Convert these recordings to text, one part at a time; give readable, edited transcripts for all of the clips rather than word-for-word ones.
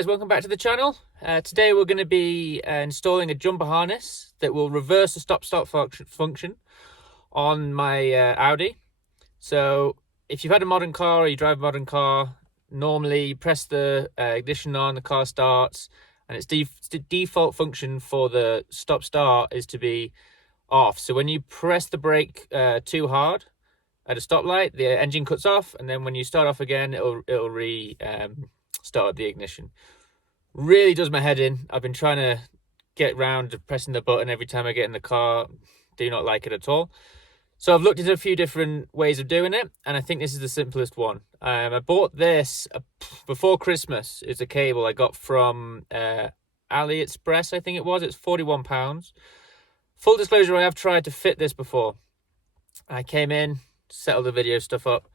guys, welcome back to the channel. Today we're going to be installing a jumper harness that will reverse the stop-start function on my Audi. So if you've had a modern car or you drive a modern car, normally you press the ignition on, the car starts, and its default function for the stop-start is to be off. So when you press the brake too hard at a stoplight, the engine cuts off, and then when you start off again, it'll start the ignition. Really does my head in. I've been trying to get round to pressing the button every time I get in the car. Do not like it at all. So I've looked into a few different ways of doing it, and I think this is the simplest one. I bought this before Christmas. It's a cable I got from AliExpress, I think it was. It's £41. Full disclosure, I have tried to fit this before. I came in, settled the video stuff up,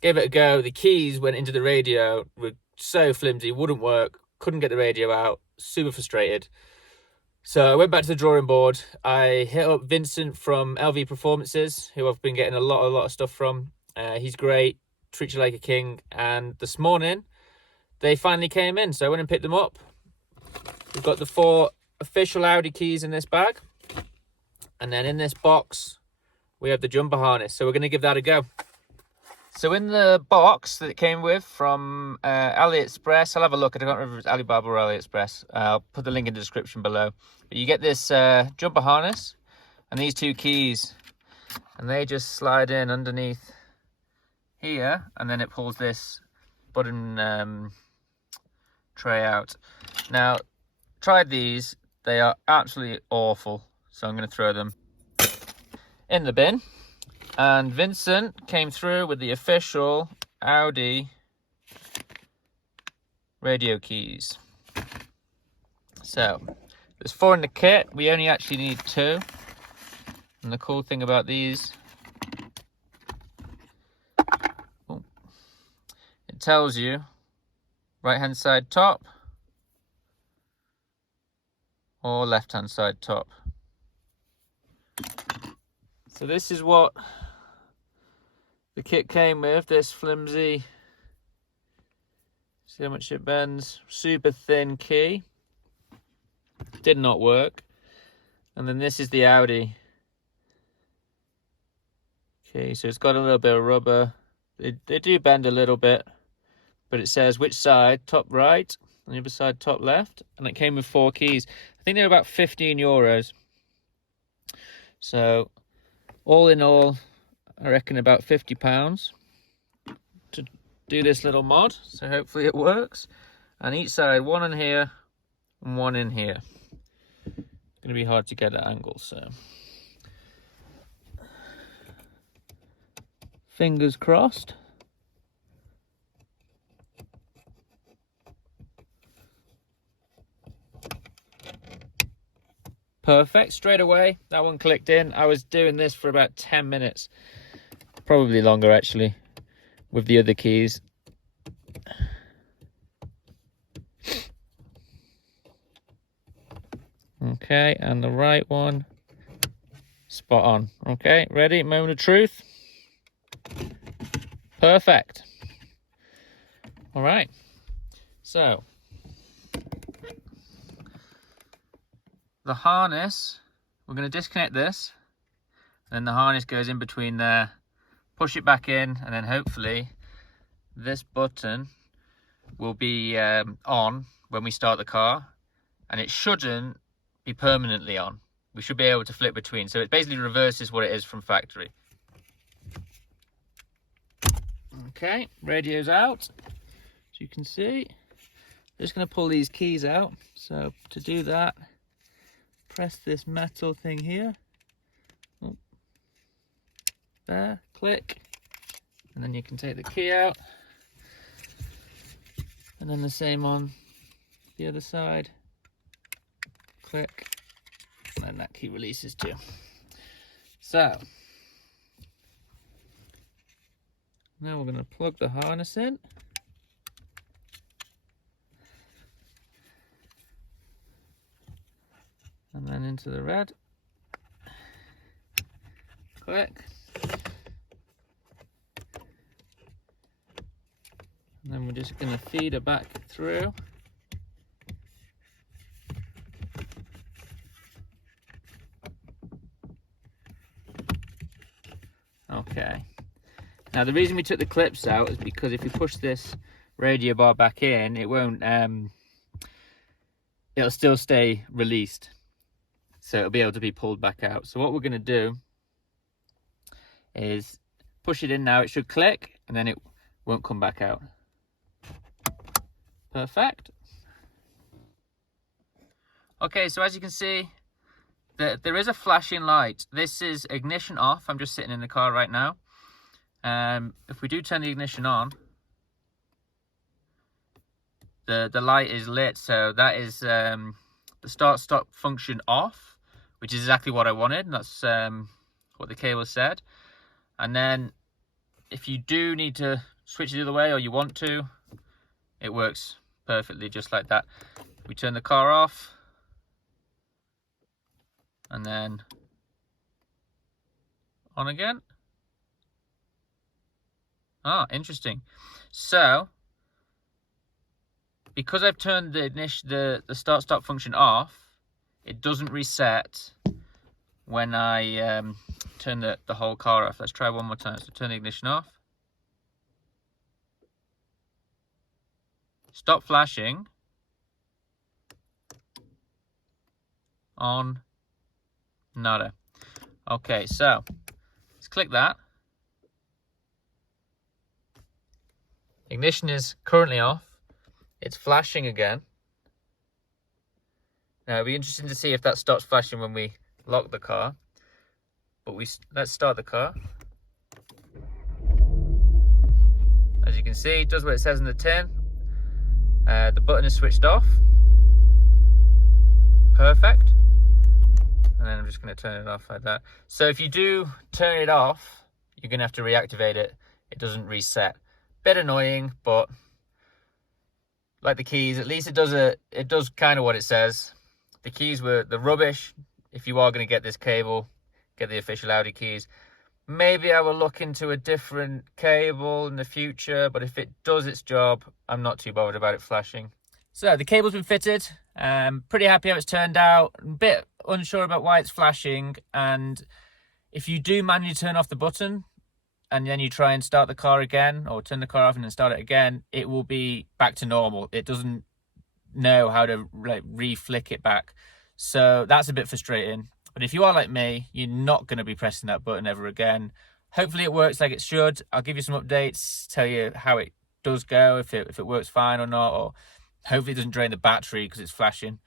gave it a go. The keys went into the radio, were so flimsy, wouldn't work, couldn't get the radio out, super frustrated. So I went back to the drawing board. I hit up Vincent from LV Performances, who I've been getting a lot of stuff from. He's great, treats you like a king. And this morning, they finally came in, so I went and picked them up. We've got the 4 official Audi keys in this bag. And then in this box, we have the jumper harness. So we're going to give that a go. So in the box that it came with from AliExpress, I'll have a look. I don't remember if it's Alibaba or AliExpress. I'll put the link in the description below. But you get this jumper harness and these 2 keys. And they just slide in underneath here. And then it pulls this button tray out. Now, tried these. They are absolutely awful. So I'm going to throw them in the bin. And Vincent came through with the official Audi radio keys. So there's 4 in the kit. We only actually need 2. And the cool thing about these, it tells you right hand side top or left hand side top. So this is what the kit came with, this flimsy, see how much it bends, super thin key. Did not work. And then this is the Audi. Okay, so it's got a little bit of rubber. They do bend a little bit, but it says which side, top right, and the other side, top left. And it came with 4 keys. I think they're about €15. So all in all, I reckon about £50 to do this little mod. So hopefully it works. And each side, 1 in here and 1 in here. It's going to be hard to get at angle, so fingers crossed. Perfect, straight away, that one clicked in. I was doing this for about 10 minutes, probably longer actually, with the other keys. Okay, and the right one, spot on. Okay, ready, moment of truth. Perfect. All right, so the harness, we're going to disconnect this, and then the harness goes in between there, push it back in, and then hopefully this button will be on when we start the car, and it shouldn't be permanently on. We should be able to flip between, so it basically reverses what it is from factory. Okay, radio's out, as you can see. Just going to pull these keys out, so to do that, press this metal thing here. Oh. There, click. And then you can take the key out. And then the same on the other side. Click. And then that key releases too. So, now we're going to plug the harness in. And then into the red. Click. And then we're just going to feed it back through. Now the reason we took the clips out is because if we push this radio bar back in, it won't, it'll still stay released. So it'll be able to be pulled back out. So what we're going to do is push it in now. It should click and then it won't come back out. Perfect. Okay, so as you can see, there is a flashing light. This is ignition off. I'm just sitting in the car right now. If we do turn the ignition on, the light is lit. So that is the start-stop function off, which is exactly what I wanted. That's what the cable said. And then if you do need to switch it the other way, or you want to, it works perfectly just like that. We turn the car off, and then on again. Ah, interesting. So because I've turned the start-stop function off, it doesn't reset when I turn the whole car off. Let's try one more time. So turn the ignition off. Stop flashing. On. Nada. Okay, so let's click that. Ignition is currently off. It's flashing again. Now it'll be interesting to see if that stops flashing when we lock the car. But let's start the car. As you can see, it does what it says in the tin. The button is switched off. Perfect. And then I'm just going to turn it off like that. So if you do turn it off, you're going to have to reactivate it. It doesn't reset. Bit annoying, but like the keys, at least it does kind of what it says. The keys were the rubbish. If you are going to get this cable, get the official Audi keys. Maybe I will look into a different cable in the future, but if it does its job, I'm not too bothered about it flashing. So the cable's been fitted. Pretty happy how it's turned out. A bit unsure about why it's flashing, and if you do manually turn off the button and then you try and start the car again, or turn the car off and then start it again, it will be back to normal. It doesn't know how to like re-flick it back. So that's a bit frustrating. But if you are like me, you're not going to be pressing that button ever again. Hopefully it works like it should. I'll give you some updates, tell you how it does go, if it works fine or not, or hopefully it doesn't drain the battery because it's flashing.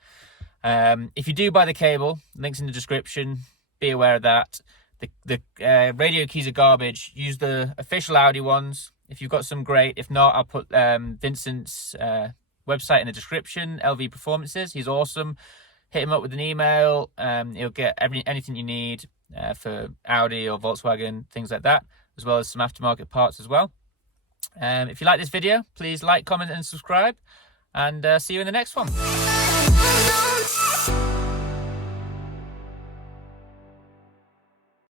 If you do buy the cable, links in the description, be aware of that. The radio keys are garbage. Use the official Audi ones. If you've got some, great. If not, I'll put Vincent's website in the description, LV Performances. He's awesome. Hit him up with an email. He'll get anything you need for Audi or Volkswagen, things like that, as well as some aftermarket parts as well. If you like this video, please like, comment and subscribe, and see you in the next one.